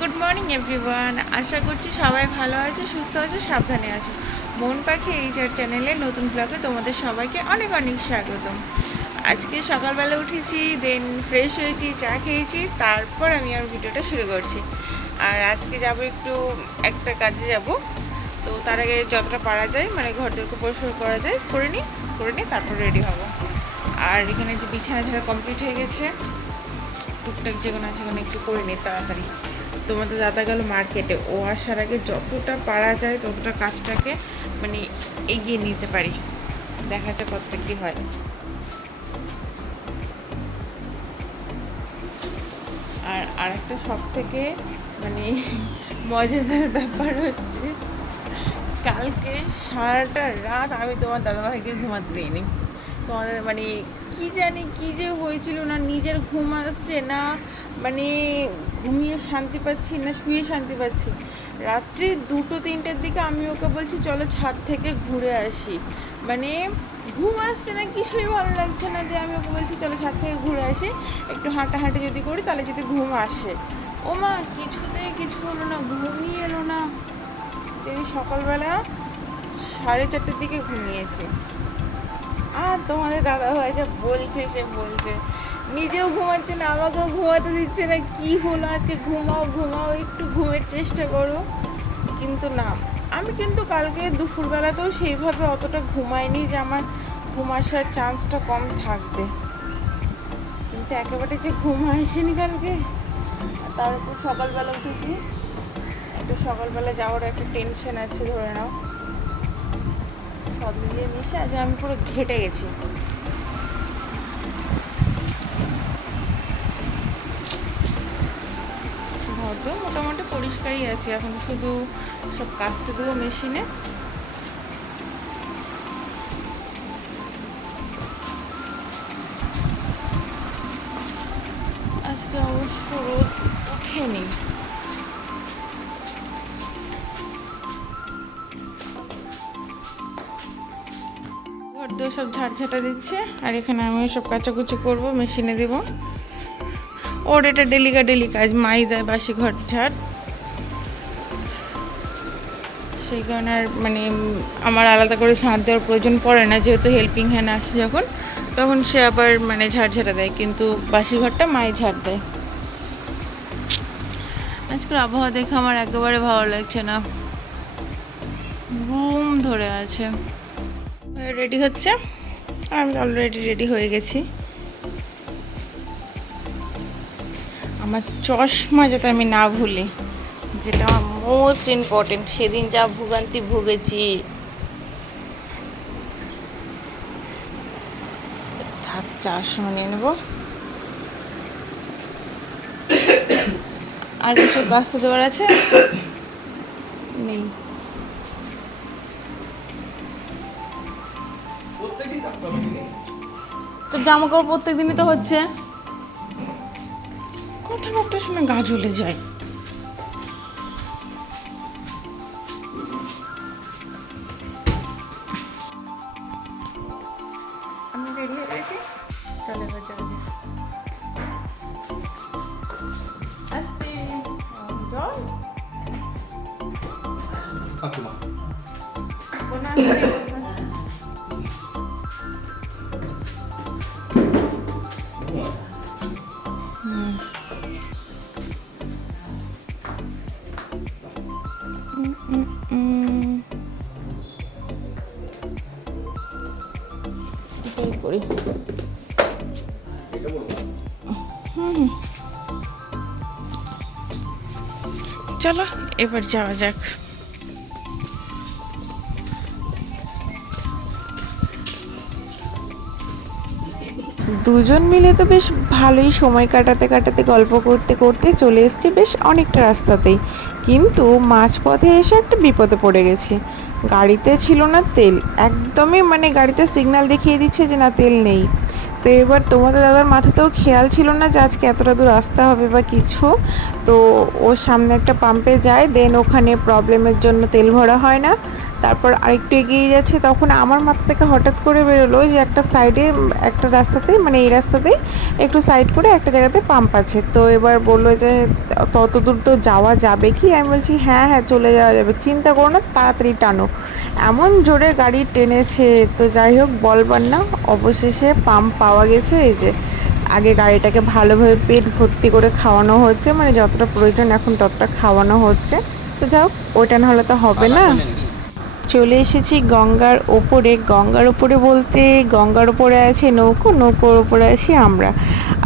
Good morning everyone, আশা করছি সবাই ভালো আছে, সুস্থ আছে, সাবধানে আছে। মন পাখি এইচআর চ্যানেলে নতুন ব্লগে তোমাদের সবাইকে অনেক অনেক স্বাগতম। আজকে সকালবেলা উঠেছি, দেন ফ্রেশ হয়েছি, চা খেয়েছি, তারপর আমি আর ভিডিওটা শুরু করছি। আর আজকে যাব একটু একটা কাজে যাব, তো তার আগে যতটা পারা যায় মানে ঘর দরকে পরিষ্কার করা যায় করে নিই তারপর রেডি হব। আর এখানে যে বিছানা ঝাড়া কমপ্লিট হয়ে গেছে, টুকটাক যেগুলো আছে সেগুলো একটু করে নিই তাড়াতাড়ি। তোমাদের দাদা গেল মার্কেটে, ও আসার আগে যতটা পারা যায় ততটা কাজটাকে মানে এগিয়ে নিতে পারি, দেখা যাক কতটা কী হয়। আর আরেকটা সব থেকে মানে মজাদার ব্যাপার হচ্ছে, কালকে সারাটা রাত আমি তোমার দাদাভাইকে ঘুমাতে দিইনি। তোমাদের মানে কি জানি কি যে হয়েছিল, না নিজের ঘুম আসছে না, মানে ঘুমিয়ে শান্তি পাচ্ছি না শুয়ে শান্তি পাচ্ছি। রাত্রি 2-3টের দিকে আমি ওকে বলছি চলো ছাদ থেকে ঘুরে আসি, মানে ঘুম আসছে না, কিছুই ভালো লাগছে না, যে আমি ওকে বলছি চলো ছাদ থেকে ঘুরে আসি, একটু হাঁটাহাঁটি যদি করি তাহলে যদি ঘুম আসে। ও মা, কিছুতেই কিছু হলো না, ঘুমই এলো না। এই সকালবেলা 4:30টার দিকে ঘুমিয়েছি। আর তোমাদের দাদা ভাই যা বলছে, সে বলছে নিজেও ঘুমাচ্ছে না, আমাকেও ঘুমাতে দিচ্ছে না, কি হলো আজকে, ঘুমাও ঘুমাও, একটু ঘুমের চেষ্টা করো। কিন্তু না, আমি কিন্তু কালকে দুপুরবেলাতেও সেইভাবে অতটা ঘুমাইনি যে আমার ঘুম আসার চান্সটা কম থাকবে, কিন্তু একেবারে যে ঘুম আসেনি কালকে। তার উপর সকালবেলা উঠেছি, একটু সকালবেলা যাওয়ার একটা টেনশন আছে ধরে নাও। সব মিলিয়ে মিশে আজ আমি পুরো ঘেটে গেছি। ঘর তো মোটামুটি পরিষ্কারই আছে, এখন শুধু সব কাচতে দেবো মেশিনে। আজকে অবশ্য রোদ ওঠেনি। ঘর দিয়ে সব ঝাড়ঝাটা দিচ্ছে, আর এখানে আমি সব কাচাকুচি করবো, মেশিনে দেবো। ওর এটা ডেলি কাজ, মাই দেয় বাসি ঘর ঝাড়, সেই কারণে আর মানে আমার আলাদা করে ঝাড় দেওয়ার প্রয়োজন পড়ে না, যেহেতু হেল্পিং হ্যান্ড আসে যখন, তখন সে আবার মানে ঝাড় দেয়, কিন্তু বাসি ঘরটা মাই ঝাড় দেয়। আজকের আবহাওয়া দেখে আমার একেবারে ভালো লাগছে না, ঘুম ধরে আছে। রেডি হচ্ছে, আমি অলরেডি রেডি হয়ে গেছি। আমার চশমা যাতে আমি না ভুলি, যেটা আমার মোস্ট ইম্পর্টেন্ট, সেদিন যা ভোগান্তি ভুগেছি। থাক, চার সময় নিয়ে নেবো। আর কিছু কাজটা দেওয়ার আছে নেই। তো জামা কাপড় প্রত্যেক দিনই তো হচ্ছে, কথাবার্তা শুনে গা জ্বলে যায়। আমি রেডি হয়ে গেছি, চলে এবার যাওয়া যায়। আসছি, জল কোনো আসছি। করি চলো এবার যাওয়া যাক। দুজন মিলে তো বেশ ভালোই সময় কাটাতে গল্প করতে করতে চলে এসেছি বেশ অনেকটা রাস্তাতেই, কিন্তু মাঝপথে এসে একটা বিপদে পড়ে গেছি। গাড়িতে ছিল না তেল, একদমই মানে গাড়িতে সিগন্যাল দেখিয়ে দিচ্ছে যে না তেল নেই। তো এবার তোমাদের দাদার মাথাতেও খেয়াল ছিল না যে আজকে এতটা দূর আসতে হবে বা কিছু, তো ও সামনে একটা পাম্পে যায়, দেন ওখানে প্রবলেমের জন্য তেল ভরা হয় না, তারপর আরেকটু এগিয়ে যাচ্ছে, তখন আমার মাথা থেকে হঠাৎ করে বেরোলো যে একটা সাইডে একটা রাস্তাতে, মানে এই রাস্তাতেই একটু সাইড করে একটা জায়গাতে পাম্প আছে। তো এবার বললো যে তত দূর তো যাওয়া যাবে কি? আমি বলছি হ্যাঁ হ্যাঁ চলে যাওয়া যাবে, চিন্তা করো না, তাড়াতাড়ি টানো। এমন জোরে গাড়ি টেনেছে, তো যাই হোক বলবার না, অবশেষে পাম্প পাওয়া গেছে। এই যে আগে গাড়িটাকে ভালোভাবে পেট ভর্তি করে খাওয়ানো হচ্ছে, মানে যতটা প্রয়োজন এখন ততটা খাওয়ানো হচ্ছে। তো যাই হোক, ওইটা না হলে তো হবে না। চলে এসেছি গঙ্গার ওপরে। গঙ্গার ওপরে বলতে গঙ্গার ওপরে আছে নৌকো, নৌকোর ওপরে আছি আমরা।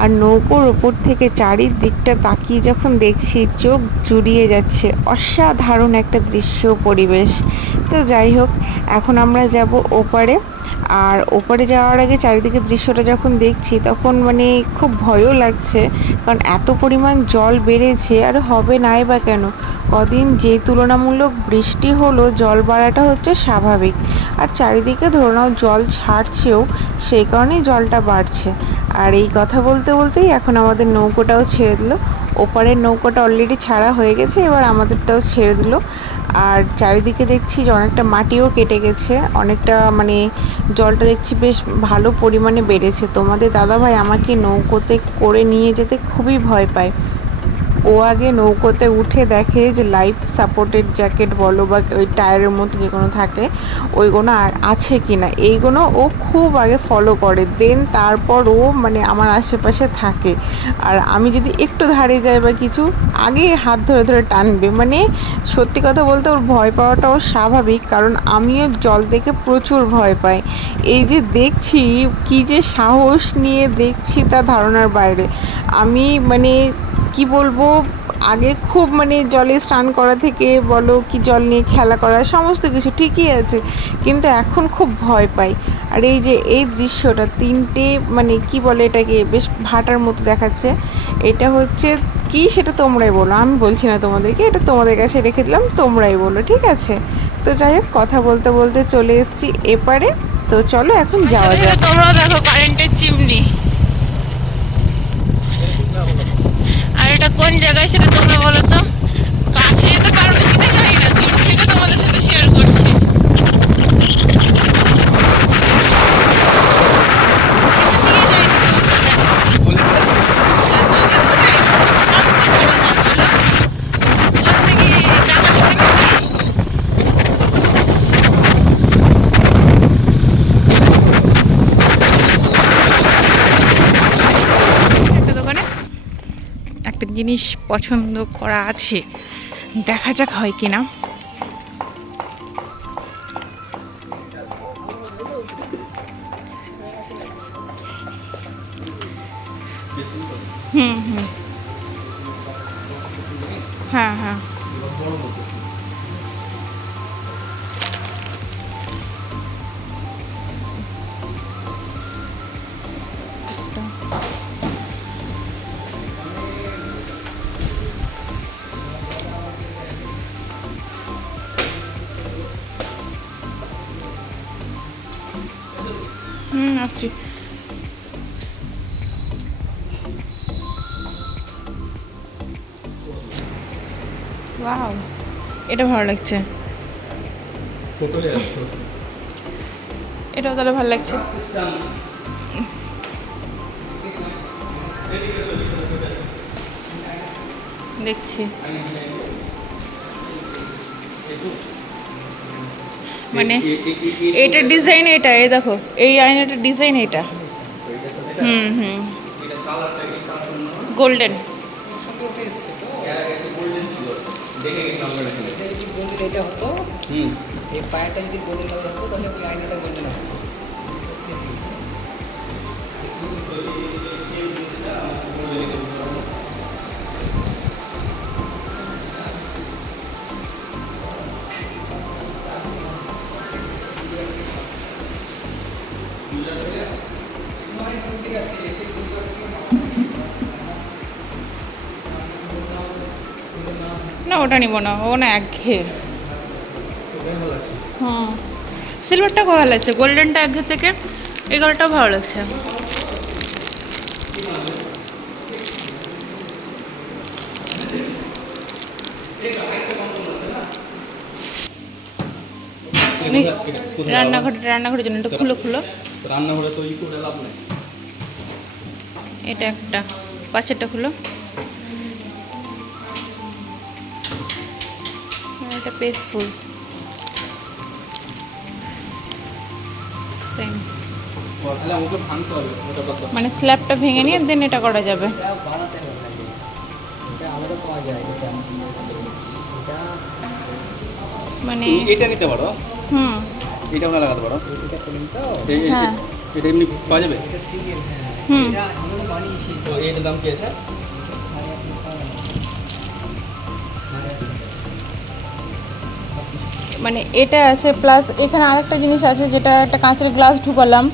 আর নৌকোর ওপর থেকে চারিদিকটা তাকিয়ে যখন দেখছি, চোখ জুড়িয়ে যাচ্ছে, অসাধারণ একটা দৃশ্য পরিবেশ। তো যাই হোক, এখন আমরা যাব ওপারে। আর ওপারে যাওয়ার আগে চারিদিকের দৃশ্যটা যখন দেখছি তখন মানে খুব ভয়ও লাগছে, কারণ এত পরিমাণ জল বেড়েছে, আর হবে নাই বা কেন? কদিন যে তুলনামূলক বৃষ্টি হলো, জল বাড়াটা হচ্ছে স্বাভাবিক। আর চারিদিকে ধরে নাও জল ছাড়ছেও, সেই কারণেই জলটা বাড়ছে। আর এই কথা বলতে বলতেই এখন আমাদের নৌকোটাও ছেড়ে দিল। ওপারের নৌকোটা অলরেডি ছাড়া হয়ে গেছে, এবার আমাদেরটাও ছেড়ে দিল। আর চারিদিকে দেখছি যে অনেকটা মাটিও কেটে গেছে, অনেকটা মানে জলটা দেখছি বেশ ভালো পরিমাণে বেড়েছে। তোমাদের দাদাভাই আমাকে নৌকোতে করে নিয়ে যেতে খুবই ভয় পায়। ও আগে নৌকোতে উঠে দেখে যে লাইফ সাপোর্টেড জ্যাকেট বলো বা ওই টায়ারের মতো যে কোনো থাকে, ওইগুলো আছে কি না, এইগুলো ও খুব আগে ফলো করে, দেন তারপর ও মানে আমার আশেপাশে থাকে। আর আমি যদি একটু ধারে যাই বা কিছু, আগে হাত ধরে ধরে টানবে। মানে সত্যি কথা বলতে ওর ভয় পাওয়াটাও স্বাভাবিক, কারণ আমিও জল দেখে প্রচুর ভয় পাই। এই যে দেখছি কি যে সাহস নিয়ে দেখছি তা ধারণার বাইরে। আমি মানে কি বলবো, আগে খুব মানে জলে স্নান করা থেকে বলো কি জল নিয়ে খেলা করা সমস্ত কিছু ঠিকই আছে, কিন্তু এখন খুব ভয় পাই। আর এই যে এই দৃশ্যটা তিনটে মানে কি বলে এটাকে, বেশ ভাটার মতো দেখাচ্ছে। এটা হচ্ছে কি সেটা তোমরাই বলো, আমি বলছি না তোমাদেরকে, এটা তোমাদের কাছে রেখে দিলাম, তোমরাই বলো, ঠিক আছে? তো যাই হোক, কথা বলতে বলতে চলে এসেছি এপারে। তো চলো এখন যাওয়া যাক। তোমরাও দেখো কারেন্টের চিমনি। আর এটা কোন জায়গায় সেটা তোমরা বলো তো। কাছে যেতে পারবো কিনা জানি না, দূর থেকে তোমাদের সাথে শেয়ার করছি। একটা দোকানে একটা জিনিস পছন্দ করা আছে, দেখা যাক হয় কিনা। হুম হুম, হ্যাঁ হ্যাঁ। হুম, আসছি। ওয়াও, এটা ভালো লাগছে, এটাও তাহলে ভালো লাগছে। দেখছি মানে এটার ডিজাইন এটা, এই দেখো এই আয়নাটার ডিজাইন এটা। হুম হুম, গোল্ডেন। এটা হতো এই পায়াটা যদি গোল্ডেন কালার হতো তাহলে ওই আয়নাটা গোল্ডেন আসতো। না ওটা নিব না, ও না একঘেয়ে। হুম, সিলভারটা ভালো লাগছে, গোল্ডেনটা একঘেয়ে থেকে এই কালারটাও ভালো লাগছে। তুমি রান্নাঘরের জন্য একটু খুলো খুলো। রান্নাঘরে তো ই করে লাভ নেই। এটা একটা, পাশেরটা খুলো। এটা পেস্টফুল সেম, তাহলে আমাকে ভাঙতে হবে ওটা কথা। মানে স্ল্যাবটা ভেঙে নিয়ে দেন এটা করা যাবে। এটা বানাতে হবে নাকি? এটা আলাদা পাওয়া যায় এটা। এটা মানে এটা নিতে পারো, হুম এটা ওনা লাগাতে পারো। এটা করলেন তো? হ্যাঁ এটা এমনি পাওয়া যাবে। এটা সিরিয়াল, হ্যাঁ। হুম। এটা আমরা তো বানিয়েছি। তো এটার দাম কি আছে? 8.5 টাকা। মানে এটা আছে, প্লাস এখানে আরেকটা জিনিস আছে যেটা একটা কাঁচের গ্লাস ঢুকালাম,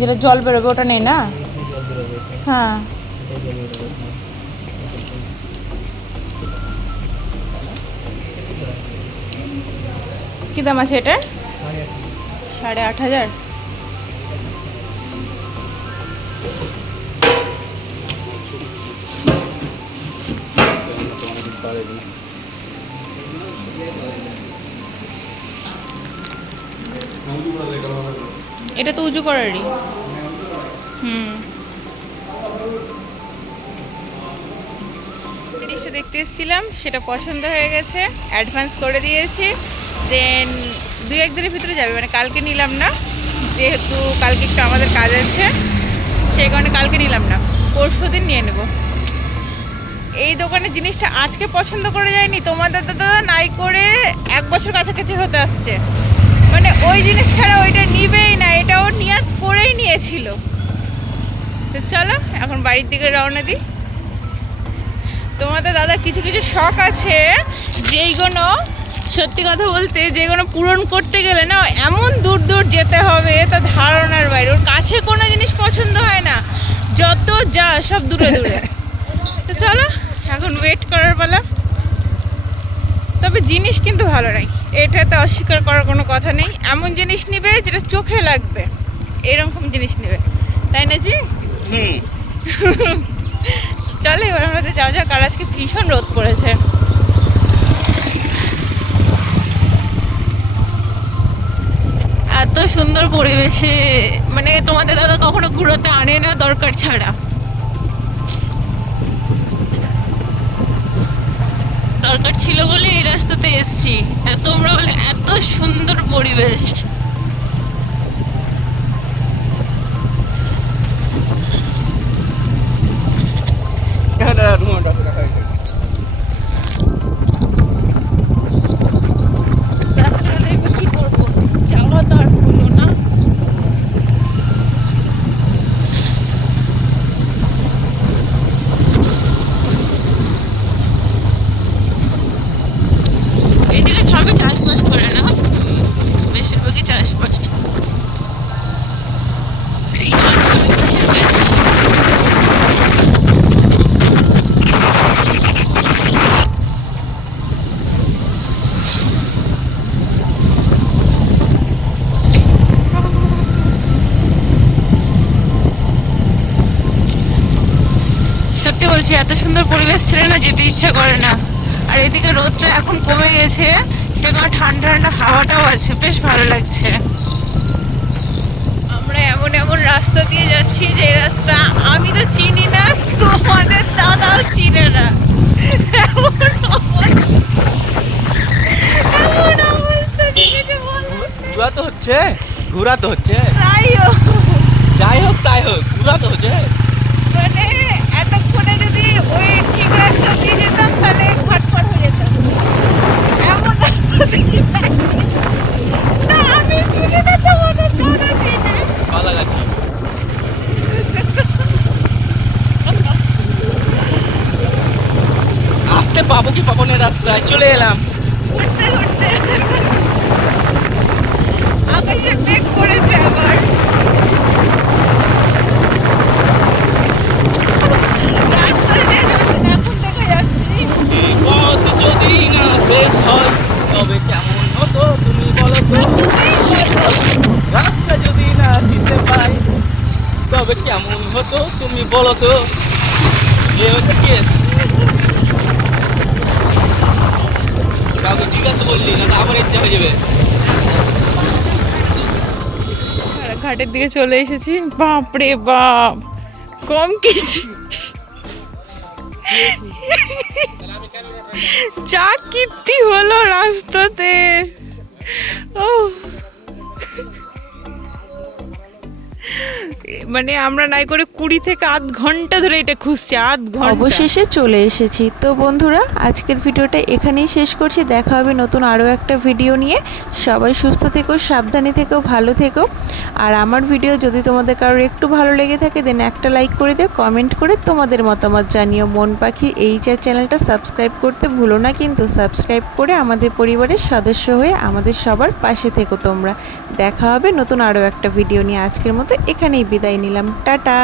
যেটা জল বেরোবে, ওটা নেই না? এখানে জল বেরোবে এটা। হ্যাঁ এটা জল বেরোবে, হ্যাঁ। কী দাম আছে এটা? 8.5 8,500। পাওয়া যাবে না। এটা তো উঁচু করারই। হুম, জিনিসটা দেখতে এসেছিলাম, সেটা পছন্দ হয়ে গেছে, অ্যাডভান্স করে দিয়েছি। দেন 2-1 দিনের ভিতরে যাবে, মানে কালকে নিলাম না, যেহেতু কালকে একটু আমাদের কাজ আছে, সেই কারণে কালকে নিলাম না, পরশুদিন নিয়ে নেব। এই দোকানের জিনিসটা আজকে পছন্দ করে যায়নি, তোমাদের দাদা নাই করে 1 বছর কাছাকাছি হতে আসছে, মানে ওই জিনিস ছাড়া ওইটা নিবেই না, এটাও নিয়াত করেই নিয়েছিল। তো চলো এখন বাড়ির দিকে রওনা দিই। তোমাদের দাদার কিছু কিছু শখ আছে যেইগুলো, সত্যি কথা বলতে, যেগুলো পূরণ করতে গেলে না এমন দূর দূর যেতে হবে, তা ধারণার বাইরে। ওর কাছে কোনো জিনিস পছন্দ হয় না, যত যা সব দূরে দূরে। তো চলো এখন ওয়েট করার পালা। তবে জিনিস কিন্তু ভালো নাই, এটাতে অস্বীকার করার কোনো কথা নেই। এমন জিনিস নেবে যেটা চোখে লাগবে, এরকম জিনিস নেবে, তাই না জি? হুম। চলো এবার আমাদের যাওয়া যাক। আর আজকে ভীষণ রোদ পড়েছে। এত সুন্দর পরিবেশে মানে তোমাদের দাদা কখনো ঘুরোতে আনে না দরকার ছাড়া। দরকার ছিল বলে এই রাস্তাতে এসছি, তোমরা বলে এত সুন্দর পরিবেশ। কি করবো, যাওয়া তো আর হলো না। এদিকে সবই চাষবাস করে না, বেশিরভাগই চাষবাস। এই গাছগুলো কিসের গাছ? সত্যি বলছি, এত সুন্দর পরিবেশ ছেড়ে না যেতে ইচ্ছা করে না। আর এদিকে রোদটা এখন কমে গেছে, সেখানে ঠান্ডা ঠান্ডা হাওয়াটাও আছে, বেশ ভালো লাগছে। আমরা এমন এমন রাস্তা দিয়ে যাচ্ছি যে রাস্তা আমি তো চিনি না, তোমাদের দাদাও চিনে না। এমন অবস্থা দেখেছে বলো। ঘোরা তো হচ্ছে, ঘোরা তো হচ্ছে, তাইও যাই হোক তাই হোক, ঘোরা তো হচ্ছে। মানে এতক্ষণে যদি ওই ঠিক রাস্তা দিয়ে যেতাম তাহলে ফটফট হয়ে যেতাম। এমন রাস্তা দিয়ে না, আমি চিনি না, তোমাদের দাদা চিনে। কালাগাছি। আসতে পাবো কি পাবো না রাস্তায় চলে এলাম। ঘুরতে ঘুরতে আকাশে মেঘ করেছে আবার। রাস্তা শেষ হচ্ছে না, এখন দেখা যাচ্ছি। এই পথ যদি না শেষ হয় তবে কেমন হতো তুমি বলো তো। রাস্তা যদি না দিতে পাই তবে কেমন হতো তুমি বলো তো। এ হচ্ছে কেস। কাউকে জিজ্ঞাসা করলি না তো আবার ইচ্ছা হয়ে যাবে। ঘাটের দিকে চলে এসেছি। বাপরে বাপ, কম কিছু যা কীর্তি হলো রাস্তাতে। ও মানে আমরা নাই করে 20 থেকে আধ ঘন্টা ধরে এটা খুঁজছি, আধ ঘন্টা। অবশেষে চলে এসেছি। তো বন্ধুরা, আজকের ভিডিওটা এখানেই শেষ করছি। দেখা হবে নতুন আরও একটা ভিডিও নিয়ে। সবাই সুস্থ থেকো, সাবধানে থেকো, ভালো থেকো। আর আমার ভিডিও যদি তোমাদের কারোর একটু ভালো লেগে থাকে দেন একটা লাইক করে দিও, কমেন্ট করে তোমাদের মতামত জানিও। মন পাখি চ্যানেলটা সাবস্ক্রাইব করতে ভুলো না কিন্তু। সাবস্ক্রাইব করে আমাদের পরিবারের সদস্য হয়ে আমাদের সবার পাশে থেকো তোমরা। দেখা হবে নতুন আরও একটা ভিডিও নিয়ে। আজকের মতো এখানেই বিদায় নিলাম, টাটা।